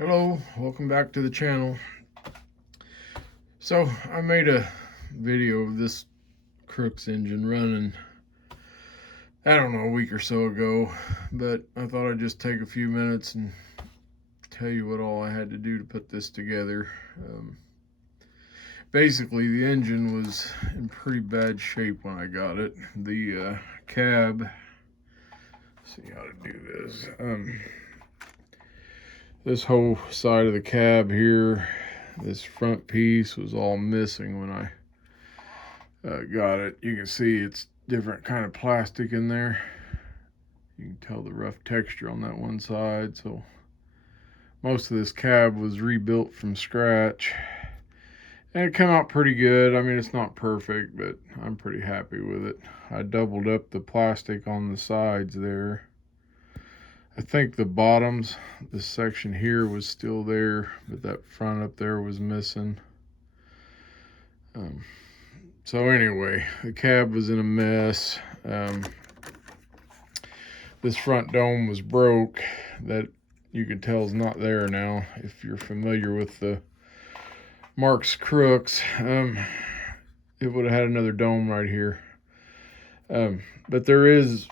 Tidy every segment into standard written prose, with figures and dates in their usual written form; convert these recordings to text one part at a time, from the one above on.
Hello, welcome back to the channel. So I made a video of this Crooks engine running, I don't know, a week or so ago, but I thought I'd just take a few minutes and tell you what all I had to do to put this together. Basically, the engine was in pretty bad shape when I got it. The cab, let's see how to do this. This whole side of the cab here, this front piece was all missing when I got it. You can see it's different kind of plastic in there. You can tell the rough texture on that one side. So most of this cab was rebuilt from scratch, and it came out pretty good. I mean, it's not perfect, but I'm pretty happy with it. I doubled up the plastic on the sides there. I think the bottoms, this section here was still there, but that front up there was missing. So anyway, the cab was in a mess. This front dome was broke. That you can tell is not there now. If you're familiar with the Marx Crooks, it would have had another dome right here. But there is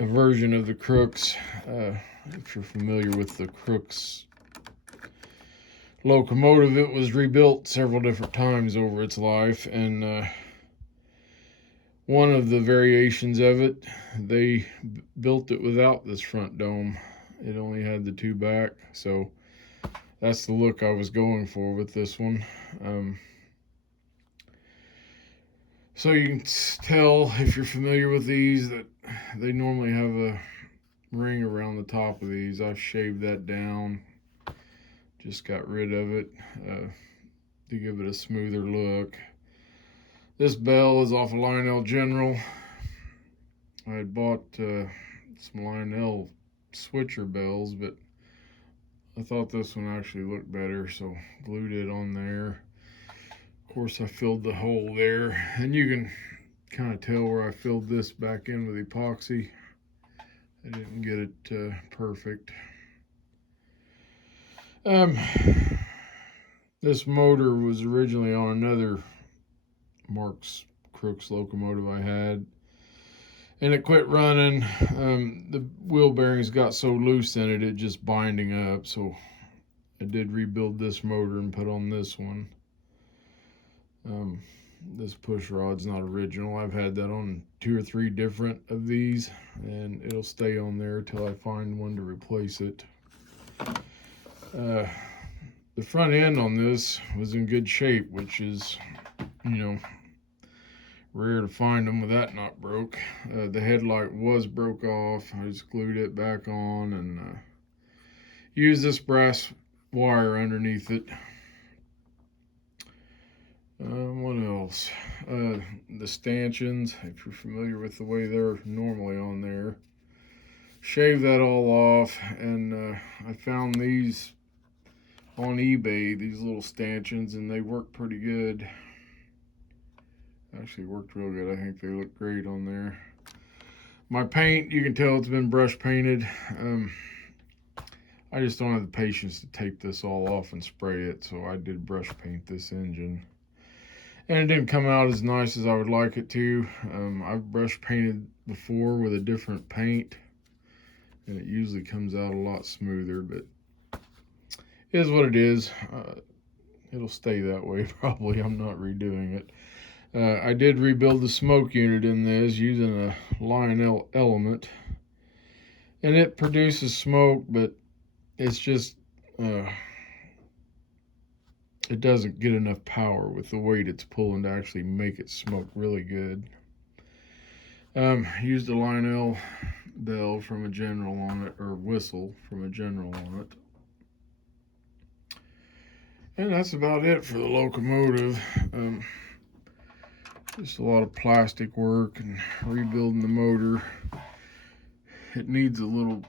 a version of the Crooks, if you're familiar with the Crooks locomotive. It was rebuilt several different times over its life, and one of the variations of it, they built it without this front dome. It only had the two back, so that's the look I was going for with this one. So you can tell, if you're familiar with these, that they normally have a ring around the top of these. I've shaved that down, just got rid of it to give it a smoother look. This bell is off of Lionel General. I had bought some Lionel switcher bells, but I thought this one actually looked better, so glued it on there. Of course, I filled the hole there, and you can kind of tell where I filled this back in with epoxy. I didn't get it perfect. This motor was originally on another Marx Crooks locomotive I had, and it quit running. The wheel bearings got so loose in it, it just binding up. So I did rebuild this motor and put on this one. This push rod's not original. I've had that on 2 or 3 different of these, and it'll stay on there till I find one to replace it. The front end on this was in good shape, which is, rare to find them with that not broke. The headlight was broke off. I just glued it back on and used this brass wire underneath it. What else? The stanchions, if you're familiar with the way they're normally on there. Shaved that all off, and I found these on eBay, these little stanchions, and they work pretty good. Actually worked real good. I think they look great on there. My paint, you can tell it's been brush painted. I just don't have the patience to tape this all off and spray it, so I did brush paint this engine. And it didn't come out as nice as I would like it to. I've brush painted before with a different paint, and it usually comes out a lot smoother, but it is what it is. It'll stay that way probably. I'm not redoing it. I did rebuild the smoke unit in this using a Lionel element, and it produces smoke, but it's just it doesn't get enough power with the weight it's pulling to actually make it smoke really good. Used a Lionel bell from a General on it, or whistle from a General on it. And that's about it for the locomotive. Just a lot of plastic work and rebuilding the motor. It needs a little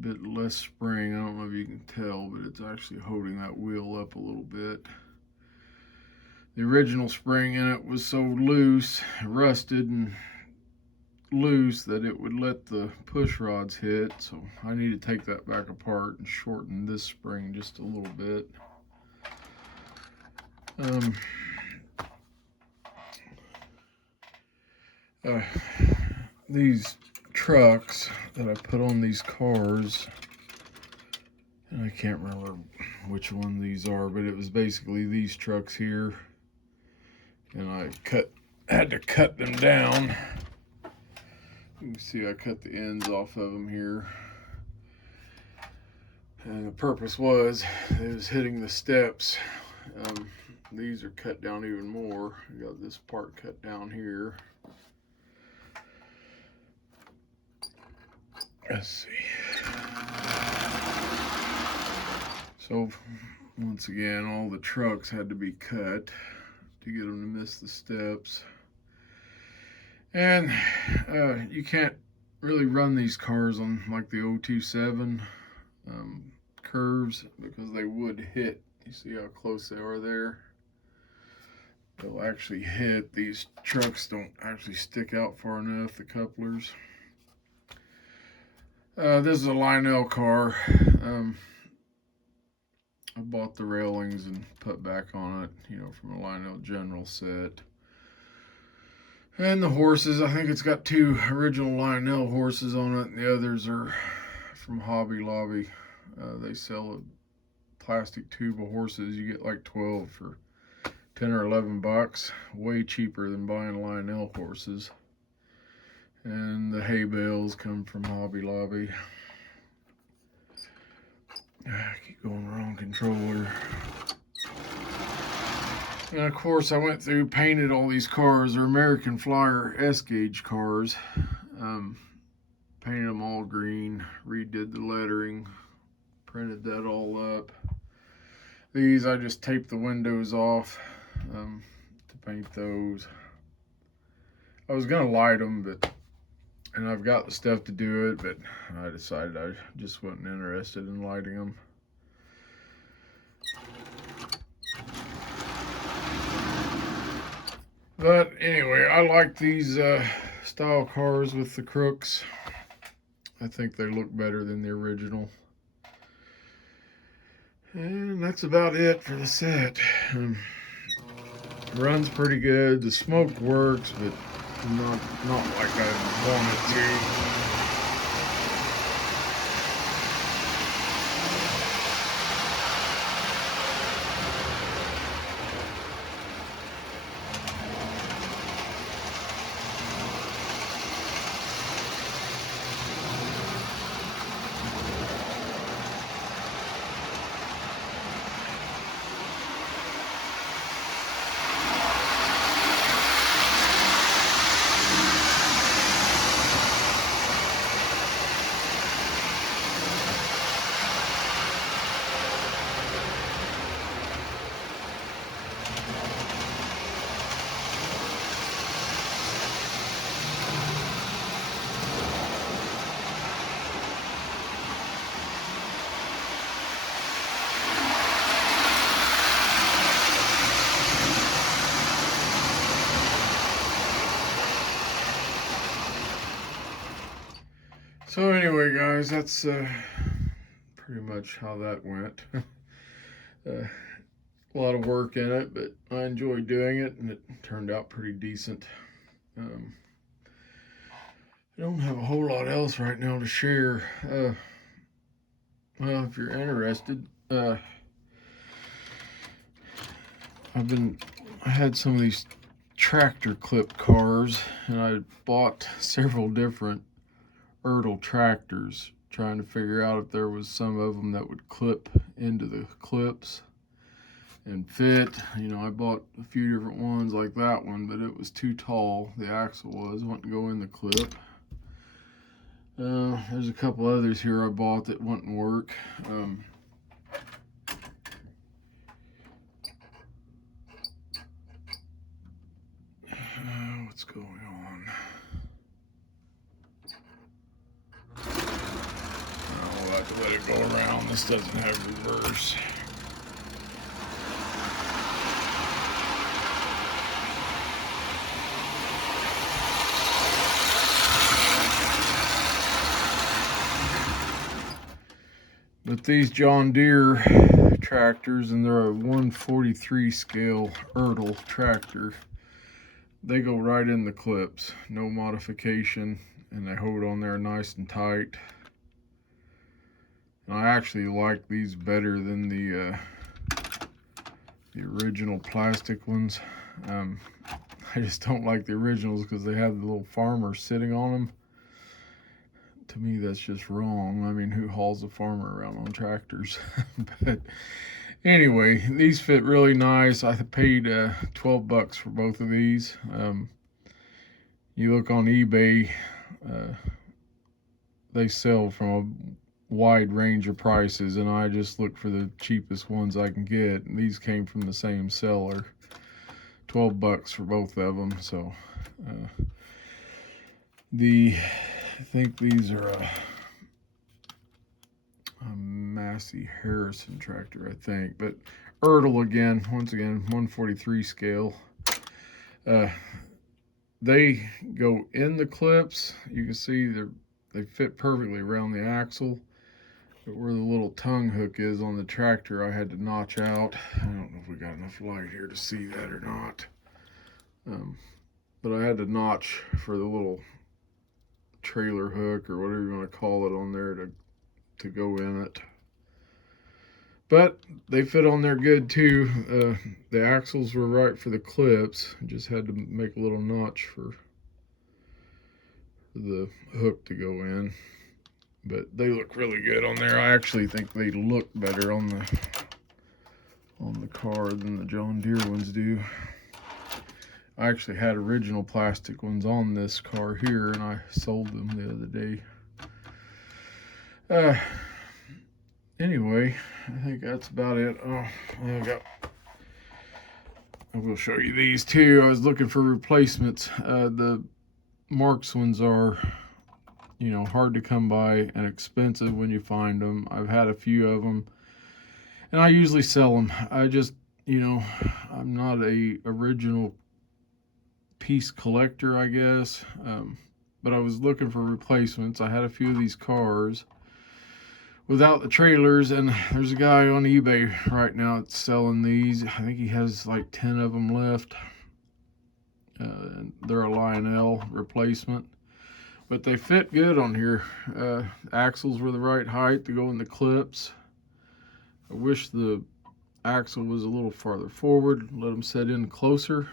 bit less spring. I don't know if you can tell, but it's actually holding that wheel up a little bit. The original spring in it was so loose, rusted, and loose that it would let the push rods hit, so I need to take that back apart and shorten this spring just a little bit. These trucks that I put on these cars, and I can't remember which one these are, but it was basically these trucks here, and I had to cut them down. You can see I cut the ends off of them here, and the purpose was it was hitting the steps. These are cut down even more. I got this part cut down here. Let's see. So once again, all the trucks had to be cut to get them to miss the steps. And you can't really run these cars on like the 027 curves because they would hit. You see how close they are there? They'll actually hit. These trucks don't actually stick out far enough, the couplers. This is a Lionel car. I bought the railings and put back on it, you know, from a Lionel General set. And the horses, I think it's got 2 original Lionel horses on it, and the others are from Hobby Lobby. They sell a plastic tube of horses. You get like 12 for 10 or 11 bucks. Way cheaper than buying Lionel horses. And the hay bales come from Hobby Lobby. I keep going wrong controller. And of course I went through, painted all these cars. They're American Flyer S-gauge cars. Painted them all green, redid the lettering, printed that all up. These I just taped the windows off to paint those. I was gonna light them, and I've got the stuff to do it, but I decided I just wasn't interested in lighting them. But anyway, I like these style cars with the Crooks. I think they look better than the original. And that's about it for the set. Runs pretty good. The smoke works, but not like I want it to. So anyway, guys, that's pretty much how that went. A lot of work in it, but I enjoyed doing it, and it turned out pretty decent. I don't have a whole lot else right now to share. Well, if you're interested, I had some of these tractor clip cars, and I bought several different Ertl tractors, trying to figure out if there was some of them that would clip into the clips and fit. You know, I bought a few different ones like that one, but it was too tall. The axle wouldn't go in the clip. There's a couple others here I bought that wouldn't work. What's going on? I'll have to let it go around. This doesn't have reverse. But these John Deere tractors, and they're a 143 scale Ertl tractor, they go right in the clips, no modification, and they hold on there nice and tight. And I actually like these better than the original plastic ones. I just don't like the originals because they have the little farmer sitting on them. To me, that's just wrong. I mean, who hauls a farmer around on tractors? But anyway, these fit really nice. I paid $12 for both of these. You look on eBay, they sell from a wide range of prices, and I just look for the cheapest ones I can get. And these came from the same seller. $12 for both of them. So I think these are a Massey Harrison tractor, I think. But Ertl again, once again, 143 scale. They go in the clips. You can see they fit perfectly around the axle. But where the little tongue hook is on the tractor, I had to notch out. I don't know if we got enough light here to see that or not. But I had to notch for the little trailer hook or whatever you want to call it on there to go in it. But they fit on there good too. The axles were right for the clips. Just had to make a little notch for the hook to go in. But they look really good on there. I actually think they look better on the car than the John Deere ones do. I actually had original plastic ones on this car here, and I sold them the other day. Anyway, I think that's about it. Oh, I will show you these too. I was looking for replacements. The Marx ones are, hard to come by and expensive when you find them. I've had a few of them, and I usually sell them. I just, I'm not a original piece collector, I guess. But I was looking for replacements. I had a few of these cars without the trailers, and there's a guy on eBay right now that's selling these. I think he has like 10 of them left. They're a Lionel replacement, but they fit good on here. Axles were the right height to go in the clips. I wish the axle was a little farther forward, let them set in closer.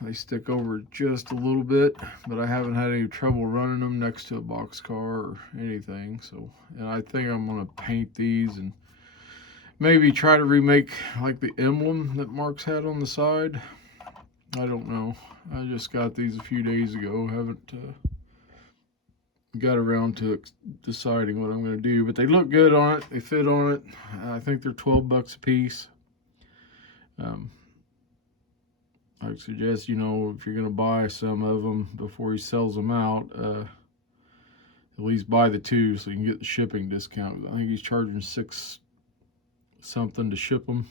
They stick over just a little bit, but I haven't had any trouble running them next to a box car or anything. So, and I think I'm gonna paint these and maybe try to remake like the emblem that Marx had on the side. I don't know. I just got these a few days ago. Haven't got around to deciding what I'm gonna do, but they look good on it. They fit on it. I think they're $12 a piece. I suggest, if you're going to buy some of them before he sells them out, at least buy the two so you can get the shipping discount. I think he's charging $6 something to ship them.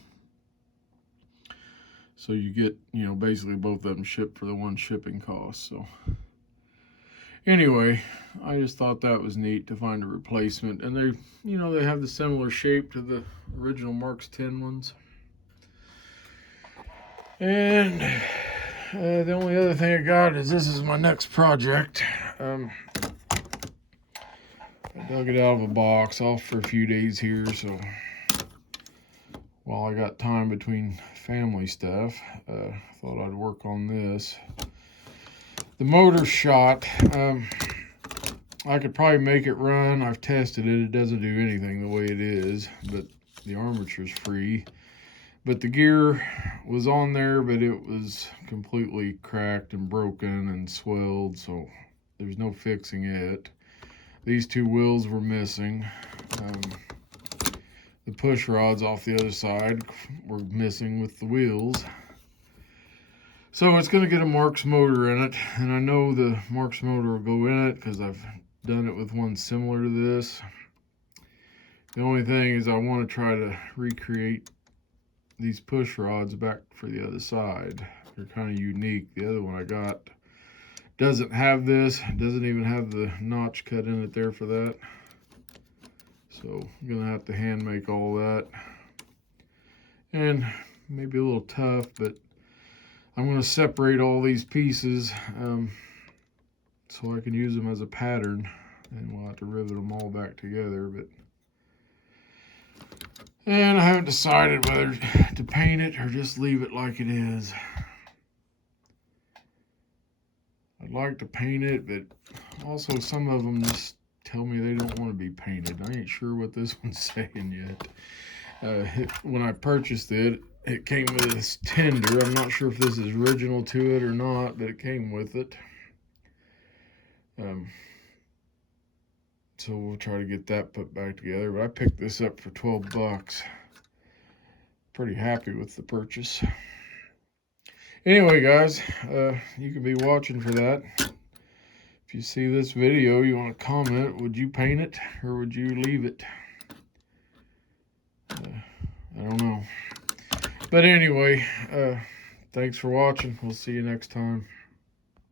So you get, basically both of them shipped for the one shipping cost. So anyway, I just thought that was neat to find a replacement. And they, they have the similar shape to the original Marx 10 ones. And the only other thing I got is this is my next project. I dug it out of a box off for a few days here, so while I got time between family stuff, I thought I'd work on this. The motor's shot. I could probably make it run. I've tested it. It doesn't do anything the way it is, but the armature's free. But the gear was on there, but it was completely cracked and broken and swelled, so there's no fixing it. These two wheels were missing. The push rods off the other side were missing with the wheels. So it's going to get a Marx motor in it, and I know the Marx motor will go in it because I've done it with one similar to this. The only thing is I want to try to recreate these push rods back for the other side. They're kind of unique. The other one I got doesn't have this. It doesn't even have the notch cut in it there for that. So I'm gonna have to hand make all that. And maybe a little tough, but I'm gonna separate all these pieces so I can use them as a pattern, and we'll have to rivet them all back together. And I haven't decided whether to paint it or just leave it like it is. I'd like to paint it, but also some of them just tell me they don't want to be painted. I ain't sure what this one's saying yet. When I purchased it, it came with this tender. I'm not sure if this is original to it or not, but it came with it. So we'll try to get that put back together. But I picked this up for 12 bucks. Pretty happy with the purchase. Anyway, guys, you can be watching for that. If you see this video, you want to comment, would you paint it or would you leave it? I don't know. But anyway, thanks for watching. We'll see you next time.